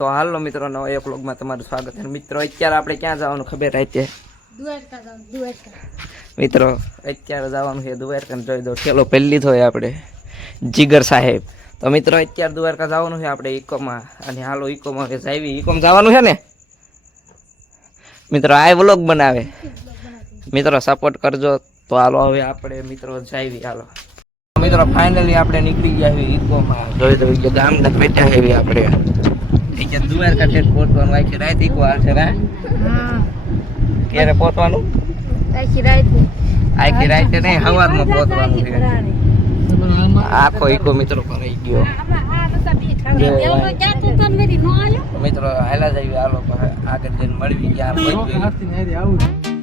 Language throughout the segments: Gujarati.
તો હાલો મિત્રો, નવા એક વ્લોગમાં તમારું સ્વાગત છે. મિત્રો અત્યારે આપણે ક્યાં જવાનું ખબર છે? મિત્રો અત્યારે જવાનું છે દ્વારકા. જોઈ દો ઠેલો પહેલી લીધો હોય આપણે જીગર સાહેબ. તો મિત્રો અત્યારે દ્વારકા જવાનું છે આપણે ઇકોમાં. અને હાલો ઇકોમાં જાવી. ઇકોમાં જવાનું છે ને મિત્રો, આ વ્લોગ બનાવે મિત્રો, સપોર્ટ કરજો. તો હાલો હવે આપણે મિત્રો જાવી. હાલો મિત્રો, ફાઇનલી આપણે નીકળી ગયા છીએ ઇકોમાં. જોઈ દો કે ગામના બેઠા છે આપણે. દ્વારકા ઠેઠ પહોંચવાનું હોય છે. રાત ઇકો હાલશે ને? ક્યારે પહોંચવાનું? આખી રાતે નહીં, સવારમાં પહોંચવાનું છે. આખો ઇકો મિત્રો ભરાઈ ગયો. મિત્રો હાલા જઈએ. હાલો આગળ જઈને મળવી ક્યાં પહોંચી.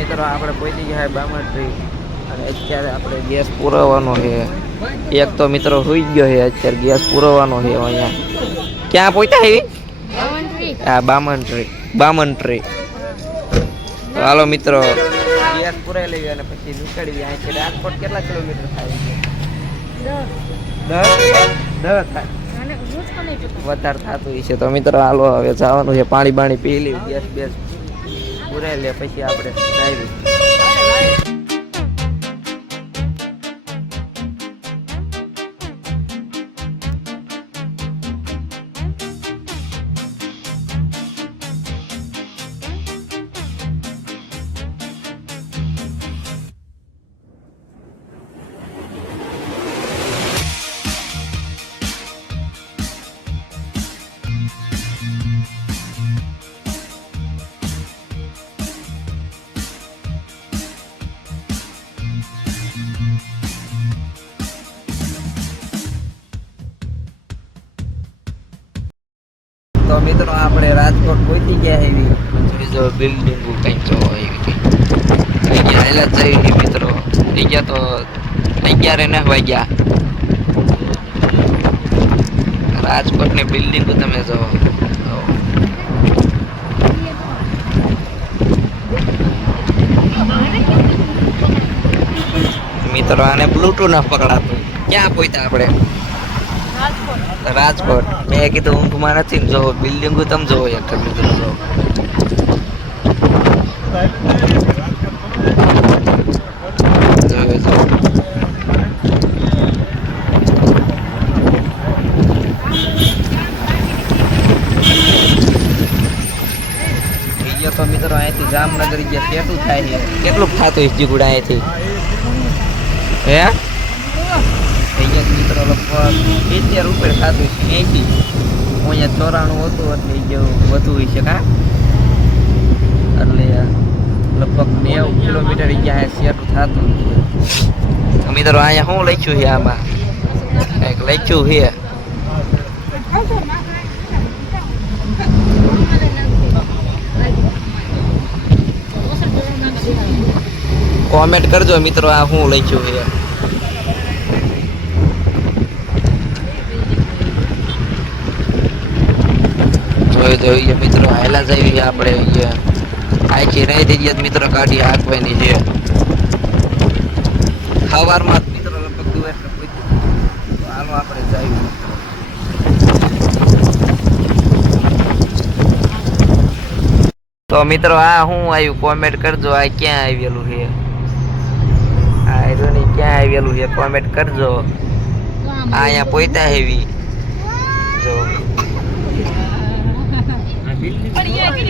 મિત્રો આપણે પહોંચી ગયા બામણટ્રી. અને અત્યારે આપણે ગેસ પુરવવાનો છે. એક તો મિત્રો સુઈ ગયો છે. અત્યારે ગેસ પુરવવાનો છે અહીંયા. ક્યાં પહોંચ્યા એવી? હા, બામણટ્રી. તો હાલો મિત્રો, ગેસ પુરાઈ લઈએ અને પછી નીકળી અહીંથી. રાજકોટ કેટલા કિલોમીટર થાય છે? 10 થાય. વધારે થતું છે. તો મિત્રો હાલો હવે જવાનું છે. પાણી પી લઈએ, ગેસ બેસ પુરાઈ લે પછી આપણે ડ્રાઈવિંગ. તો મિત્રો આપણે રાજકોટ પહોંચી ગયા એવી. જો બિલ્ડિંગ કંઈક જો એવી હાલા જઈ મિત્રો. થઈ ગયા તો 11 વાગ્યા. રાજકોટની બિલ્ડિંગ તમે જો મિત્રો. આને બ્લૂટૂથ ના પકડાતું. ક્યાં પહોંચ્યા આપણે? રાજકોટ. મેં કીધું ઊંઘમાં નથી ને. જો બિલ્ડિંગો તમે જોવો એક મિત્રો. જો તો મિત્રો અહીંથી જામનગર ગયા કેટલું થાય છે? કેટલું થતું હશે જીગુડા અહીંથી? હે મિત્રો લગભગ 70 રૂપિયા થતું છે અહીંથી. અહીંયા 94 હતું એટલે જેવું વધુ હોય છે. કા એટલે લગભગ 90 કિલોમીટર ગયા સેટું થતું. મિત્રો અહીંયા શું લખ્યું છે? આમાં કંઈક લખ્યું છે. કોમેન્ટ કરજો મિત્રો, આ શું લખ્યું છે? જોઈએ મિત્રો. હાલા જઈએ આપણે. આખી રાત જ મિત્રો ગાડી હાંકવાની છે. સવારમાં મિત્રો પહોંચવાનું આપણે જાય. તો મિત્રો આ હું આવ્યું કોમેન્ટ કરજો, આ ક્યાં આવેલું છે, આ એરોની ક્યાં આવેલું છે કોમેન્ટ કરજો. આ અહીંયા પોઈતા હેવી જો